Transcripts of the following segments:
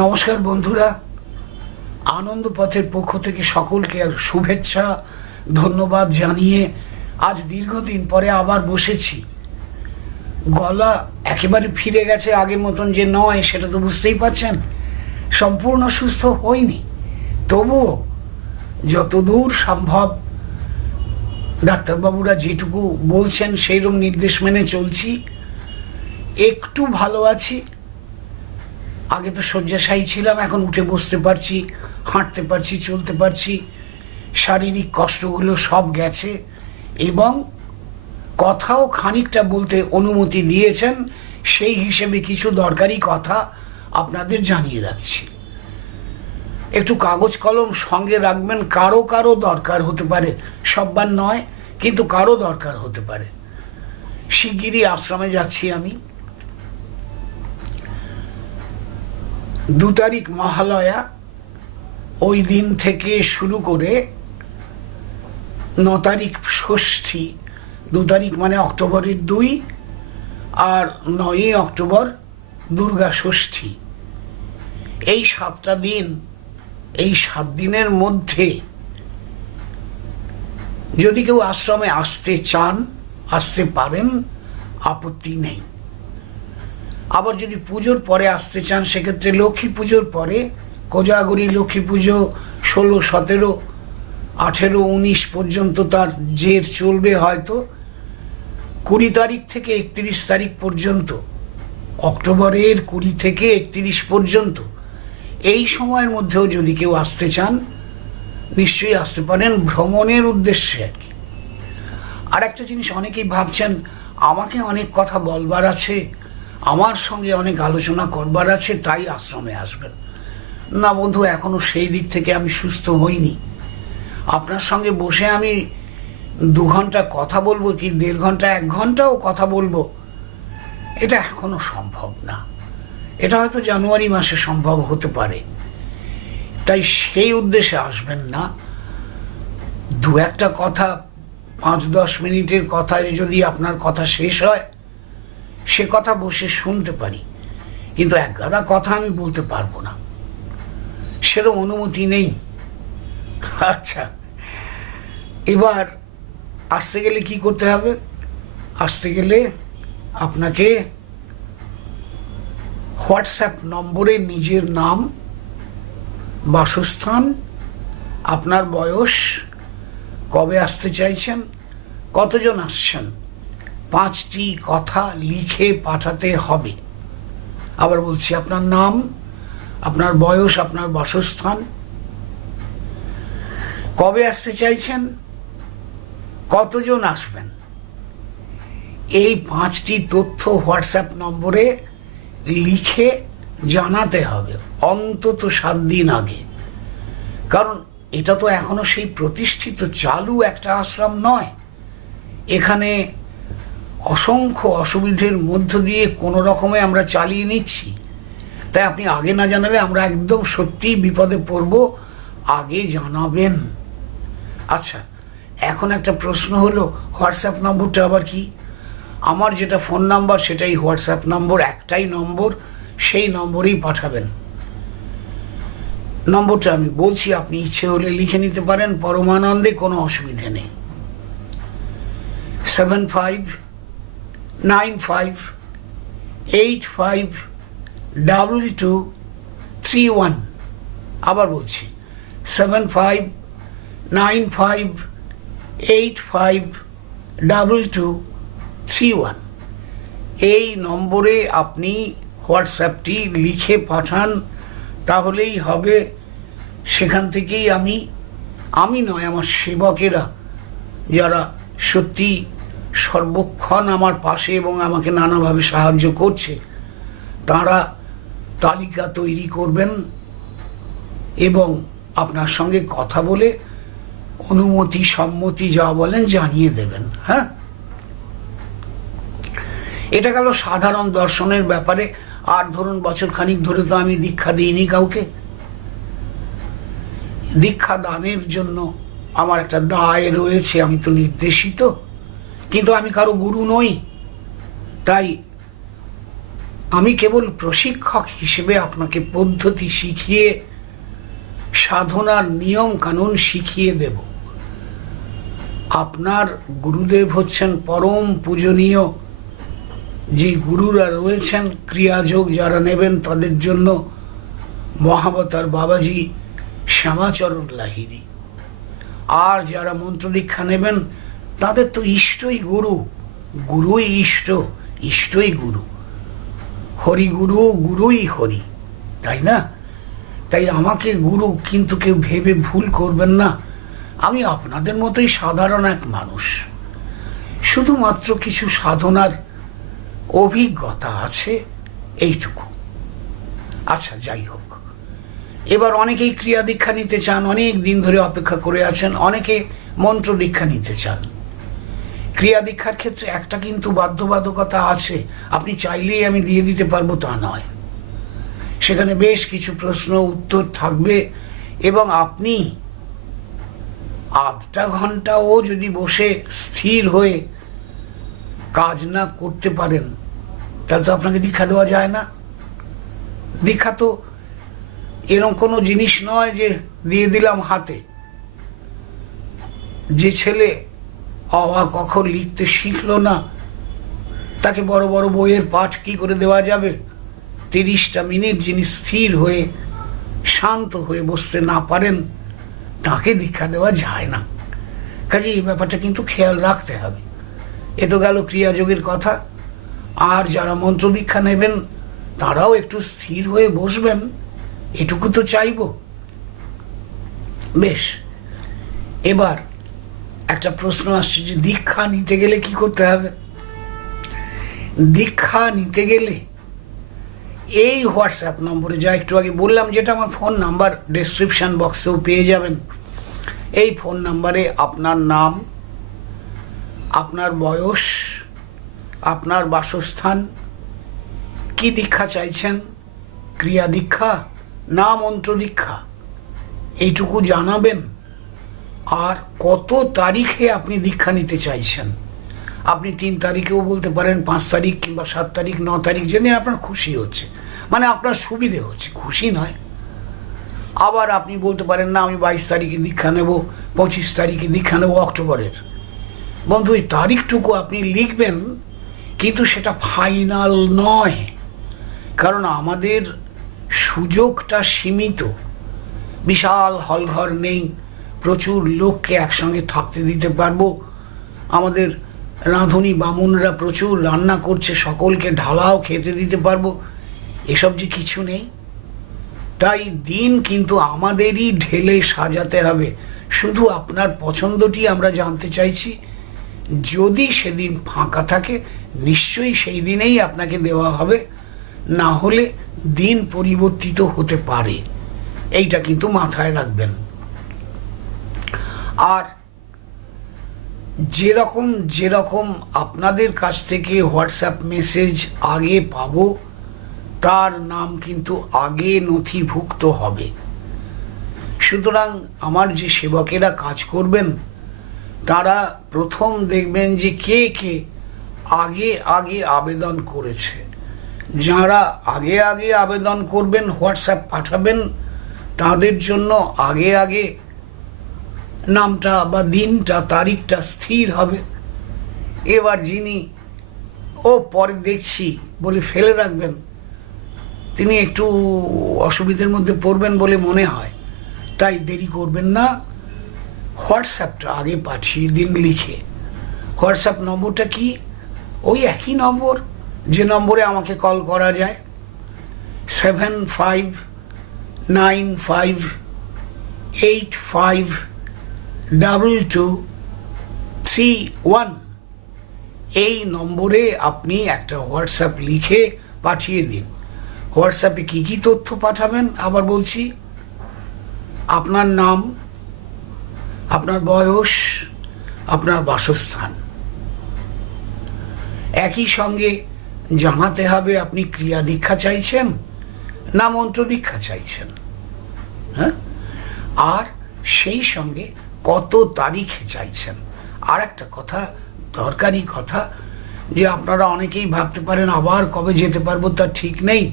নমস্কার বন্ধুরা। আনন্দ পথের পক্ষ থেকে সকলকে শুভেচ্ছা, ধন্যবাদ জানিয়ে আজ দীর্ঘদিন পরে আবার বসেছি। গলা একেবারে ফিরে গেছে আগের মতন যে নয়, সেটা তো বুঝতেই পারছেন। সম্পূর্ণ সুস্থ হইনি। তবুও যতদূর সম্ভব ডাক্তারবাবুরা যেটুকু বলছেন সেইরকম নির্দেশ মেনে চলছি। একটু ভালো আছি আগে তো শয্যাশায়ী ছিলাম, এখন উঠে বসতে পারছি, হাঁটতে পারছি, চলতে পারছি। শারীরিক কষ্টগুলো সব গেছে এবং কথাও খানিকটা বলতে অনুমতি দিয়েছেন, সেই হিসেবে কিছু দরকারি কথা আপনাদের জানিয়ে রাখছি। একটু কাগজ কলম সঙ্গে রাখবেন, কারও কারও দরকার হতে পারে, সব্বার নয়, কিন্তু কারও দরকার হতে পারে। শিগগিরই আশ্রমে যাচ্ছি আমি। দু তারিখ মহালয়া, ওই দিন থেকে শুরু করে ন তারিখ ষষ্ঠী, দু তারিখ মানে অক্টোবরের দুই আর নয়ই অক্টোবর দুর্গা ষষ্ঠী। এই সাতটা দিন, এই সাত দিনের মধ্যে যদি কেউ আশ্রমে আসতে চান, আসতে পারেন, আপত্তি নেই। আবার যদি পুজোর পরে আসতে চান, সেক্ষেত্রে লক্ষ্মী পুজোর পরে কোজাগরি লক্ষ্মী পুজো ষোলো, সতেরো, আঠেরো, উনিশ পর্যন্ত তার জের চলবে হয়তো। কুড়ি তারিখ থেকে একত্রিশ তারিখ পর্যন্ত, অক্টোবরের কুড়ি থেকে একত্রিশ পর্যন্ত। এই সময়ের মধ্যেও যদি কেউ আসতে চান, নিশ্চয়ই আসতে পারেন, ভ্রমণের উদ্দেশ্যে আর কি। আর একটা জিনিস অনেকেই ভাবছেন, আমাকে অনেক কথা বলবার আছে আমার সঙ্গে অনেক আলোচনা করবার আছে, তাই আশ্রমে আসবেন। না বন্ধু এখনও সেই দিক থেকে আমি সুস্থ হইনি। আপনার সঙ্গে বসে আমি দু ঘণ্টা কথা বলব কি দেড় ঘণ্টা, এক ঘন্টাও কথা বলব? এটা এখনও সম্ভব না। এটা হয়তো জানুয়ারি মাসে সম্ভব হতে পারে। তাই সেই উদ্দেশ্যে আসবেন না। দু একটা কথা, পাঁচ দশ মিনিটের কথায় যদি আপনার কথা শেষ হয় সে কথা বসে শুনতে পারি। কিন্তু এক গাদা কথা আমি বলতে পারব না। সেরকম অনুমতি নেই। আচ্ছা এবার আসতে গেলে কি করতে হবে? আসতে গেলে আপনাকে হোয়াটসঅ্যাপ নম্বরে নিজের নাম, বাসস্থান, আপনার বয়স, কবে আসতে চাইছেন, কতজন আসছেন? পাঁচটি কথা লিখে পাঠাতে হবে। আবার বলছি, আপনার নাম, আপনার বয়স, আপনার বাসস্থান, কবে আসতে চাইছেন, কতজন আসবেন? এই পাঁচটি তথ্য হোয়াটসঅ্যাপ নম্বরে লিখে জানাতে হবে, অন্তত সাত দিন আগে। কারণ এটা তো এখনও সেই প্রতিষ্ঠিত, চালু একটা আশ্রম নয়। এখানে অসংখ্য অসুবিধের মধ্য দিয়ে কোনো রকমে আমরা চালিয়ে নিচ্ছি। তাই আপনি আগে না জানালে আমরা একদম সত্যিই বিপদে পড়ব। আগে জানাবেন। আচ্ছা এখন একটা প্রশ্ন হলো, হোয়াটসঅ্যাপ নম্বরটা আবার কি? আমার যেটা ফোন নাম্বার সেটাই হোয়াটসঅ্যাপ নম্বর, একটাই নম্বর, সেই নম্বরেই পাঠাবেন। নম্বরটা আমি বলছি, আপনি ইচ্ছে হলে লিখে নিতে পারেন, পরমানন্দে কোনো অসুবিধে নেই। Seven five nine five eight five double two three one আবার বলছি seven five nine five eight five double two three one এই নম্বরে আপনি হোয়াটসঅ্যাপটি লিখে পাঠান, তাহলেই হবে। সেখান থেকেই আমি আমি নয়, আমার সেবকেরা যারা সত্যি সর্বক্ষণ আমার পাশে এবং আমাকে নানাভাবে সাহায্য করছে। তারা তালিকা তৈরি করবেন এবং আপনার সঙ্গে কথা বলে অনুমতি, সম্মতি যা বলেন জানিয়ে দেবেন হ্যাঁ? এটা গেল সাধারণ দর্শনের ব্যাপারে। আর ধরুন বছর খানিক ধরে তো আমি দীক্ষা দিইনি কাউকে। দীক্ষা দানের জন্য আমার একটা দায় রয়েছে, আমি তো নির্দেশিত। কিন্তু আমি কারও গুরু নই। তাই আমি কেবল প্রশিক্ষক হিসেবে আপনাকে পদ্ধতি শিখিয়ে, সাধনার নিয়ম কানুন শিখিয়ে দেব। আপনার গুরুদেব হচ্ছেন পরম পূজনীয়। যে গুরুরা রয়েছেন, ক্রিয়াযোগ যারা নেবেন তাদের জন্য মহাবতার বাবাজি শ্যামাচরণ লাহিরি আর যারা মন্ত্র দীক্ষা নেবেন তাদের তো ইষ্টই গুরু। গুরুই ইষ্ট, ইষ্টই গুরু। হরি গুরু, গুরুই হরি, তাই না? তাই আমাকে গুরু কিন্তু কেউ ভেবে ভুল করবেন না। আমি আপনাদের মতোই সাধারণ এক মানুষ। শুধুমাত্র কিছু সাধনার অভিজ্ঞতা আছে, এইটুকু। আচ্ছা যাই হোক। এবার অনেকেই ক্রিয়া দীক্ষা নিতে চান, অনেক দিন ধরে অপেক্ষা করে আছেন, অনেকে মন্ত্র দীক্ষা নিতে চান। ক্রিয়া দীক্ষার ক্ষেত্রে একটা কিন্তু বাধ্যবাধকতা আছে। আপনি চাইলেই আমি দিয়ে দিতে পারব, তা নয়। সেখানে বেশ কিছু প্রশ্ন, উত্তর থাকবে এবং আপনি আধটা ঘন্টাও যদি বসে স্থির হয়ে কাজ না করতে পারেন, তাহলে তো আপনাকে দীক্ষা দেওয়া যায় না। দীক্ষা তো এরকম কোনো জিনিস নয় যে দিয়ে দিলাম হাতে। যে ছেলে অবা কখন লিখতে শিখলো না? তাকে বড় বড় বইয়ের পাঠ কি করে দেওয়া যাবে? তিরিশটা মিনিট যিনি স্থির হয়ে, শান্ত হয়ে বসতে না পারেন, তাকে দীক্ষা দেওয়া যায় না। কাজে এই ব্যাপারটা কিন্তু খেয়াল রাখতে হবে। এ তো গেল ক্রিয়াযোগের কথা। আর যারা মন্ত্র দীক্ষা নেবেন, তারাও একটু স্থির হয়ে বসবেন। এটুকু তো চাইব। বেশ, এবার একটা প্রশ্ন আসছে যে দীক্ষা নিতে গেলে কি করতে হবে? দীক্ষা নিতে গেলে এই হোয়াটসঅ্যাপ নম্বরে যা একটু আগে বললাম, যেটা আমার ফোন নাম্বার ডেসক্রিপশান বক্সেও পেয়ে যাবেন। এই ফোন নাম্বারে আপনার নাম, আপনার বয়স, আপনার বাসস্থান, কি দীক্ষা চাইছেন? ক্রিয়া দীক্ষা না মন্ত্র দীক্ষা? এইটুকু জানাবেন। আর কত তারিখে আপনি দীক্ষা নিতে চাইছেন? আপনি তিন তারিখেও বলতে পারেন, পাঁচ তারিখ কিংবা সাত তারিখ, ন তারিখ, যেদিন আপনার খুশি হচ্ছে। মানে আপনার সুবিধে হচ্ছে, খুশি নয়। আবার আপনি বলতে পারেন, না, আমি বাইশ তারিখে দীক্ষা নেব, পঁচিশ তারিখে দীক্ষা নেব অক্টোবরের। বন্ধু এই তারিখটুকু আপনি লিখবেন, কিন্তু সেটা ফাইনাল নয়। কারণ আমাদের সুযোগটা সীমিত। বিশাল হলঘর নেই প্রচুর লোককে একসঙ্গে থাকতে দিতে পারব। আমাদের রাঁধুনি বামুনরা প্রচুর রান্না করছে, সকলকে ঢালাও খেতে দিতে পারব। এসব যে কিছু নেই, তাই দিন কিন্তু আমাদেরই ঢেলে সাজাতে হবে। শুধু আপনার পছন্দটি আমরা জানতে চাইছি। যদি সেদিন ফাঁকা থাকে, নিশ্চয়ই সেই দিনেই আপনাকে দেওয়া হবে। না হলে দিন পরিবর্তিত হতে পারে। এইটা কিন্তু মাথায় রাখবেন। আর যেরকম যেরকম আপনাদের কাছ থেকে হোয়াটসঅ্যাপ মেসেজ আগে পাবো, তার নাম কিন্তু আগে নথিভুক্ত হবে। সুতরাং আমার যে সেবকেরা কাজ করবেন, তারা প্রথম দেখবেন যে কে কে আগে আগে আবেদন করেছে। যারা আগে আগে আবেদন করবেন হোয়াটসঅ্যাপ পাঠাবেন, তাদের জন্য আগে আগে নামটা বা দিনটা, তারিখটা স্থির হবে। এবার যিনি, ও পরে দেখছি, বলে ফেলে রাখবেন। তিনি একটু অসুবিধার মধ্যে পড়বেন বলে মনে হয়। তাই দেরি করবেন না। হোয়াটসঅ্যাপটা আগে পাঠিয়ে দিন লিখে। হোয়াটসঅ্যাপ নম্বরটা কি? ওই একই নম্বর। যে নম্বরে আমাকে কল করা যায়। Seven five nine five eight five double two three one এই নম্বরে আপনি একটা হোয়াটসঅ্যাপ লিখে পাঠিয়ে দিন। হোয়াটসঅ্যাপে কী কী তথ্য পাঠাবেন? আবার বলছি, আপনার নাম, আপনার বয়স, আপনার বাসস্থান। একই সঙ্গে জানাতে হবে, আপনি ক্রিয়া দীক্ষা চাইছেন না মন্ত্র দীক্ষা চাইছেন? হ্যাঁ? আর সেই সঙ্গে কত তারিখে চাইছেন? আর একটা কথা, দরকারি কথা, যে আপনারা অনেকেই ভাবতে পারেন, আবার কবে যেতে পারব তার ঠিক নেই।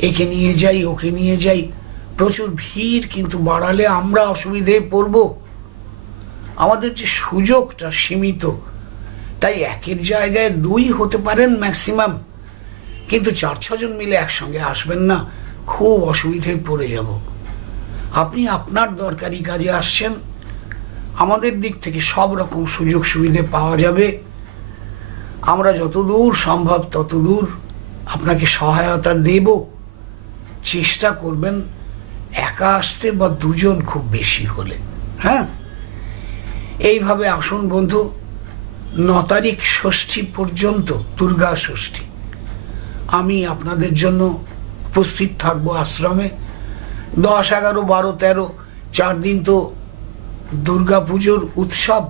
একে নিয়ে যাই, ওকে নিয়ে যাই। প্রচুর ভিড় কিন্তু বাড়ালে আমরা অসুবিধেয় পড়ব। আমাদের যে সুযোগটা সীমিত, তাই একের জায়গায় দুই হতে পারেন ম্যাক্সিমাম। কিন্তু চার, ছজন মিলে একসঙ্গে আসবেন না, খুব অসুবিধায় পড়ে যাব। আপনি আপনার দরকারি কাজে আসছেন আমাদের দিক থেকে সব রকম সুযোগ সুবিধে পাওয়া যাবে। আমরা যতদূর সম্ভব ততদূর আপনাকে সহায়তা দেব। চেষ্টা করবেন একা আসতে বা দুজন খুব বেশি হলে। হ্যাঁ? এইভাবে আসুন বন্ধু, ন তারিখ ষষ্ঠী পর্যন্ত দুর্গা ষষ্ঠী। আমি আপনাদের জন্য উপস্থিত থাকব আশ্রমে। দশ, এগারো, বারো, তেরো, চার দিন তো দুর্গা পুজোর উৎসব।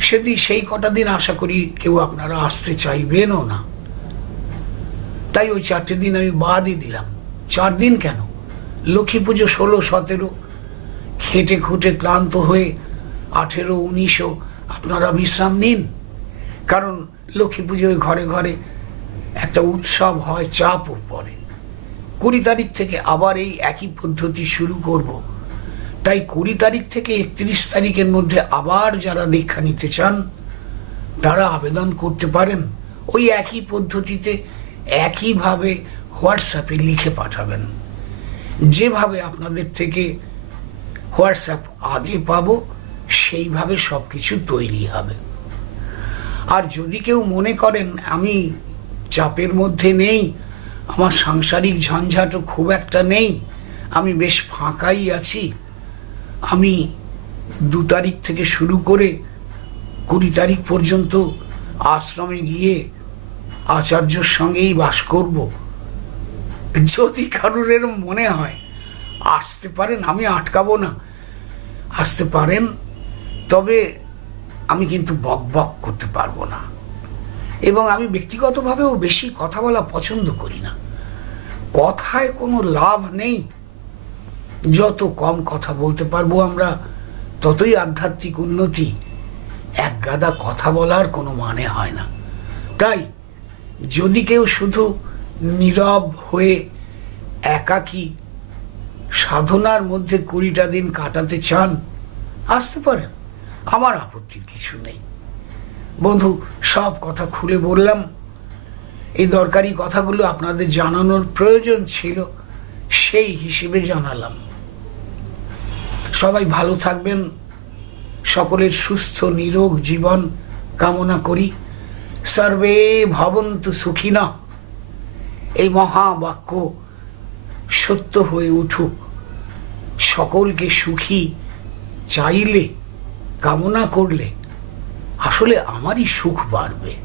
সেদিন সেই কটা দিন আশা করি কেউ আপনারা আসতে চাইবেনও না। তাই ওই চারটে দিন আমি বাদই দিলাম। চার দিন কেন? লক্ষ্মী পুজো ষোলো, সতেরো, খেটে খুঁটে ক্লান্ত হয়ে আঠেরো, উনিশও আপনারা বিশ্রাম নিন। কারণ লক্ষ্মী পুজোয় ঘরে ঘরে একটা উৎসব হয়, চাপও পড়ে। কুড়ি তারিখ থেকে আবার এই একই পদ্ধতি শুরু করব। তাই কুড়ি তারিখ থেকে একত্রিশ তারিখের মধ্যে আবার যারা দীক্ষা নিতে চান, তারা আবেদন করতে পারেন। ওই একই পদ্ধতিতে একইভাবে হোয়াটসঅ্যাপে লিখে পাঠাবেন। যেভাবে আপনাদের থেকে হোয়াটসঅ্যাপ আগে পাবো, সেইভাবে সব কিছু তৈরি হবে। আর যদি কেউ মনে করেন, আমি চাপের মধ্যে নেই, আমার সাংসারিক ঝঞ্ঝাটও খুব একটা নেই, আমি বেশ ফাঁকাই আছি আমি দু তারিখ থেকে শুরু করে কুড়ি তারিখ পর্যন্ত আশ্রমে গিয়ে আচার্যর সঙ্গেই বাস করব। যদি কারুর এরম মনে হয়, আসতে পারেন, আমি আটকাবো না। আসতে পারেন, তবে আমি কিন্তু বক বক করতে পারব না। এবং আমি ব্যক্তিগতভাবেও বেশি কথা বলা পছন্দ করি না। কথায় কোনো লাভ নেই। যত কম কথা বলতে পারব আমরা, ততই আধ্যাত্মিক উন্নতি। এক গাদা কথা বলার কোনো মানে হয় না। তাই, যদি কেউ শুধু নীরব হয়ে একাকী সাধনার মধ্যে কুড়িটা দিন কাটাতে চান, আসতে পারেন। আমার আপত্তির কিছু নেই। বন্ধু, সব কথা খুলে বললাম। এই দরকারি কথাগুলো আপনাদের জানানোর প্রয়োজন ছিল, সেই হিসেবে জানালাম। সবাই ভালো থাকবেন। সকলের সুস্থ, নিরোগ জীবন কামনা করি। সর্বে ভবন্তু সুখিনা। এই মহাবাক্য সত্য হয়ে উঠুক। সকলকে সুখী চাইলে, কামনা করলে আসলে আমারই সুখ বাড়বে।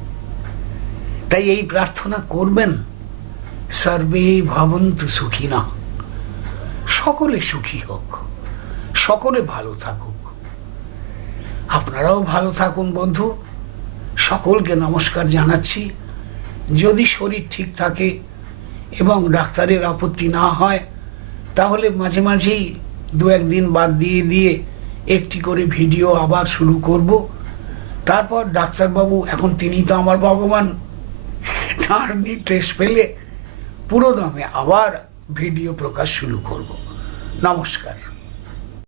তাই এই প্রার্থনা করবেন, সর্বে ভবন্তু সুখী না সকলে সুখী হোক। সকলে ভালো থাকুক। আপনারাও ভালো থাকুন বন্ধু। সকলকে নমস্কার জানাচ্ছি। যদি শরীর ঠিক থাকে এবং ডাক্তারের আপত্তি না হয়, তাহলে মাঝে মাঝেই দু একদিন বাদ দিয়ে দিয়ে একটি করে ভিডিও আবার শুরু করব। তারপর ডাক্তারবাবু, এখন তিনি তো আমার ভগবান, তার নির্দেশ পেলে পুরো নামে আবার ভিডিও প্রকাশ শুরু করব। নমস্কার।